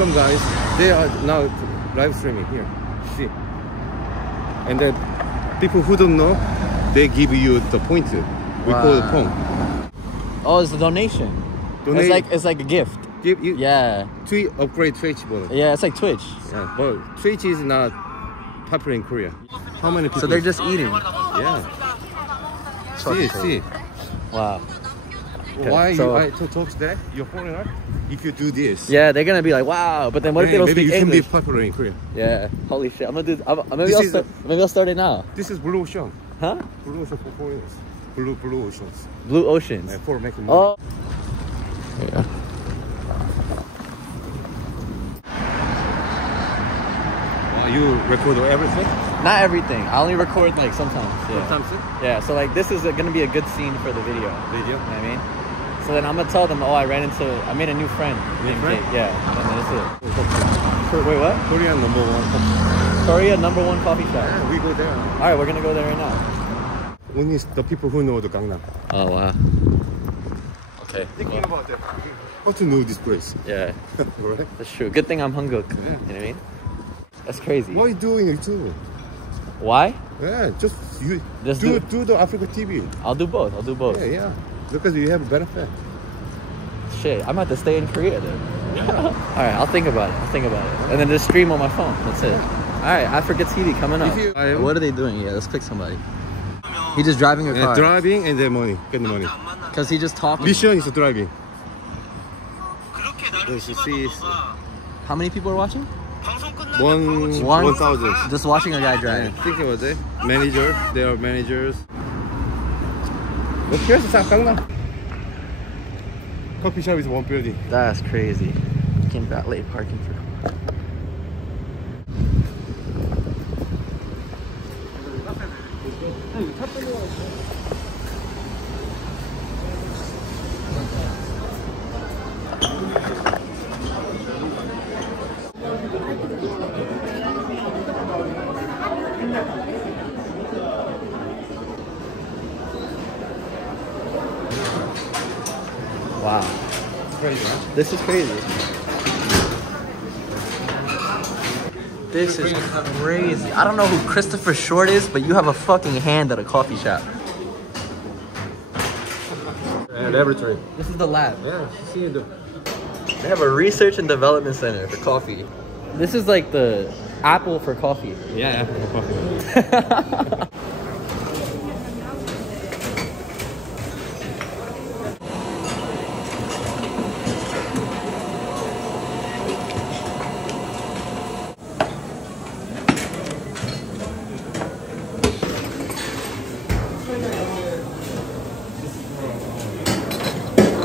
some guys, they are now live streaming here. See, and then people who don't know, they give you the points. We call it pong. Oh, it's a donation. It's like a gift. Give you Yeah. to upgrade Twitch, but Yeah, it's like Twitch. yeah, but Twitch is not popular in Korea. How many people? So they're just eating. Yeah. See. Wow. Okay, Why so, you to talk today? You're foreigner. If you do this, yeah, they're gonna be like, wow. But then what if they don't maybe speak you English? can be popular in Korea. Yeah. Holy shit. I'm gonna do. Maybe I'll start it now. This is blue ocean. Huh? Blue ocean for foreigners. Blue oceans. Blue oceans. For making money. Oh. Yeah. You record everything? Not everything. I only record like sometimes. Yeah. Sometimes? Yeah. So like this is gonna be a good scene for the video. Video? You know what I mean? So then I'm gonna tell them, oh, I made a new friend. Named Kate. Yeah. And then that's it. Wait, what? Korean #1 Korea #1 coffee shop. Yeah, we go there. All right, we're gonna go there right now. Only the people who know the Gangnam. Oh wow. Okay. Thinking about that. How to know this place? Yeah. Right? That's true. Good thing I'm Hanguk. Yeah. You know what I mean? That's crazy. What are you doing YouTube? Why? Yeah, just do the Africa TV. I'll do both. Yeah. Because you have a benefit. Shit, I'm about to stay in Korea then. All right, I'll think about it. And then just stream on my phone. That's it. All right, Africa TV coming up. What are they doing? Yeah, let's pick somebody. He just driving a car. Driving and then money. Get the money. Cause he just talking. Mission is driving. You see, How many people are watching? 1,000. Just watching a guy drive. Thinking about it. Manager. They are managers. Look, here's the Gangnam. Coffee shop is one building. That's crazy. Fucking valet parking for. Wow. Crazy, huh? This is crazy. This is crazy. I don't know who Christopher Short is, but you have a fucking hand at a coffee shop. And laboratory. This is the lab. Yeah, see the. They have a research and development center for coffee. This is like the Apple for coffee. Yeah, for coffee.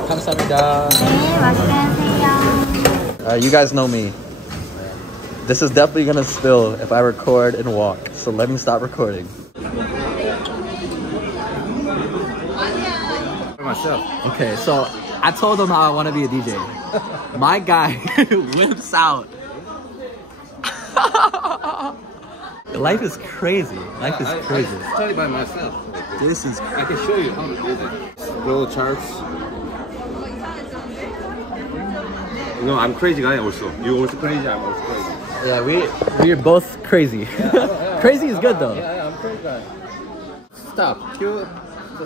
감사합니다. You guys know me. This is definitely gonna spill if I record and walk. So let me stop recording. Myself. Okay, so I told him I want to be a DJ. My guy whips out. Life is crazy. Life is crazy. I study by myself. This is. I can show you how to do that. Roll charts. No, I'm crazy guy also. You also crazy. I'm also crazy. Yeah, we're both crazy. Crazy is good though. Yeah, I'm crazy guy. Stop. Cue.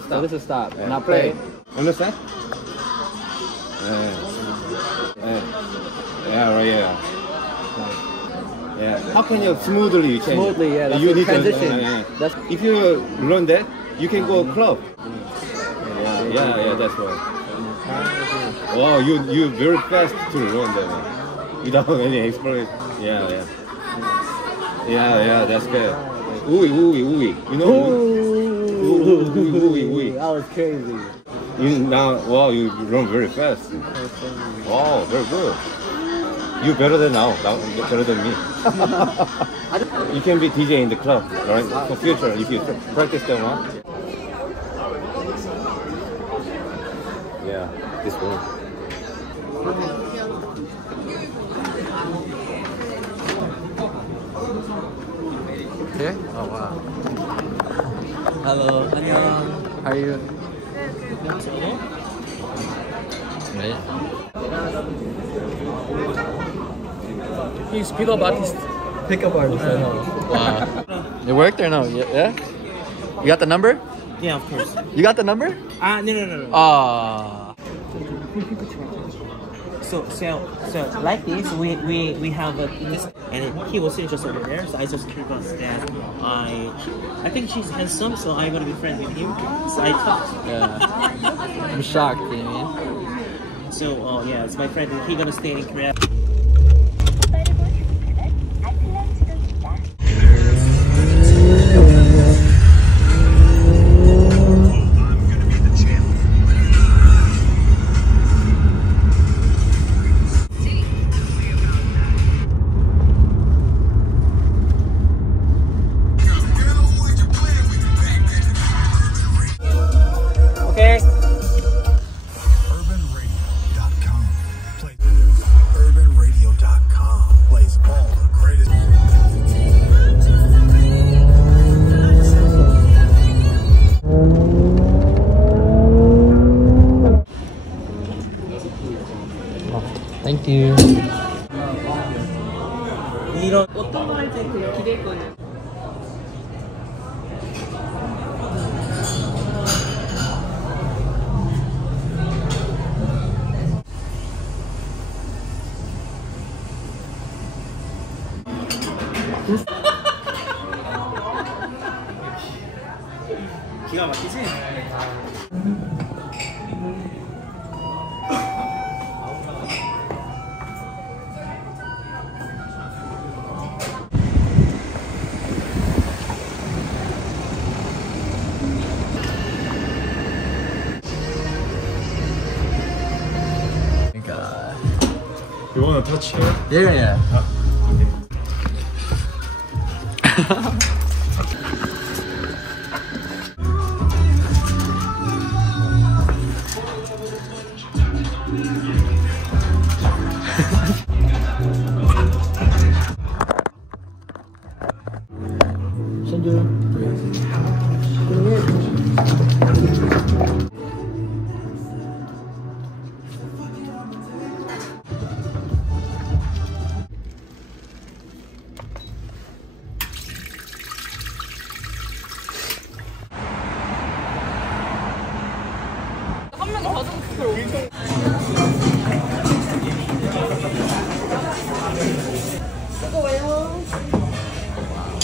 So this is stop. Yeah. Not play. Understand? Yeah, right. Yeah. How can you smoothly change? Smoothly, yeah. That's you need transition. That's if you learn that, you can go club. Yeah. That's right. Wow, you very fast to learn that without any explanation. Yeah. That's good. Ooey. You know? Ooey. That was crazy. Wow, you run very fast. Wow, very good. You better than now better than me. You can be DJ in the club, right? For future, if you practice them, huh? Yeah, this one. Okay? Oh wow. Hello, 안녕. How are you? Right. He's pickup artist. Pickup artist. I know. Wow. It worked or no? Yeah. You got the number? Yeah, of course. You got the number? No. Ah. So like this, we have this, and he was sitting just over there. So I just told us that I think she's handsome, so I'm gonna be friends with him. So I talked. Yeah. I'm shocked, you know? So yeah, it's my friend. He gonna stay in Korea. Thank you. 이런 어떤 거 할지 그냥 기대했거든요. 기가 막히지? You wanna touch here? Yeah.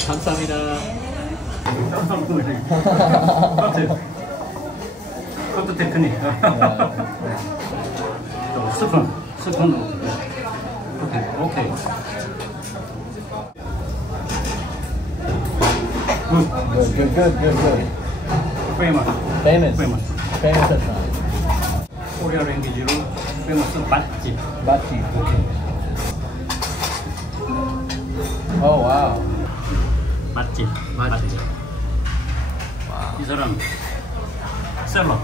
감사합니다. 그것도 테크닉. 스푼. 오케이. Good. Famous restaurant. 코리아 랭귀지로 페이머스 맛집. 오케이. Oh wow. 맛집. 와우. 이 사람 셀러.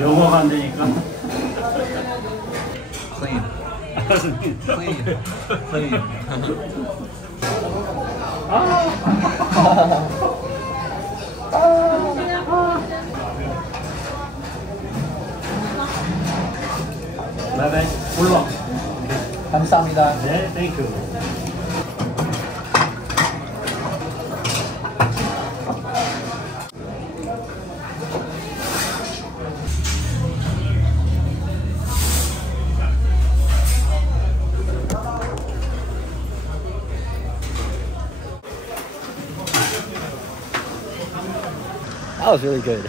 영어가 안 되니까. Clean. 바이바이. 올라. 감사합니다. 네, 땡큐. That was really good.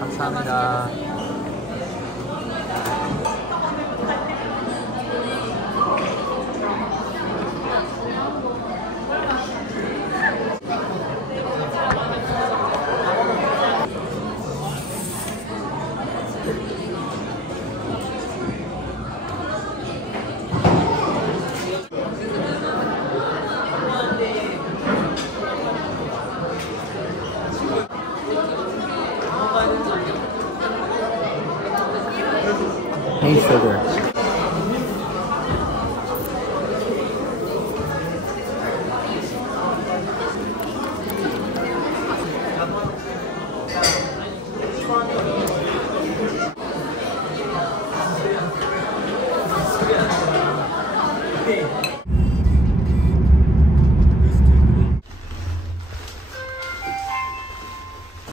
감사합니다. Hey, sugar.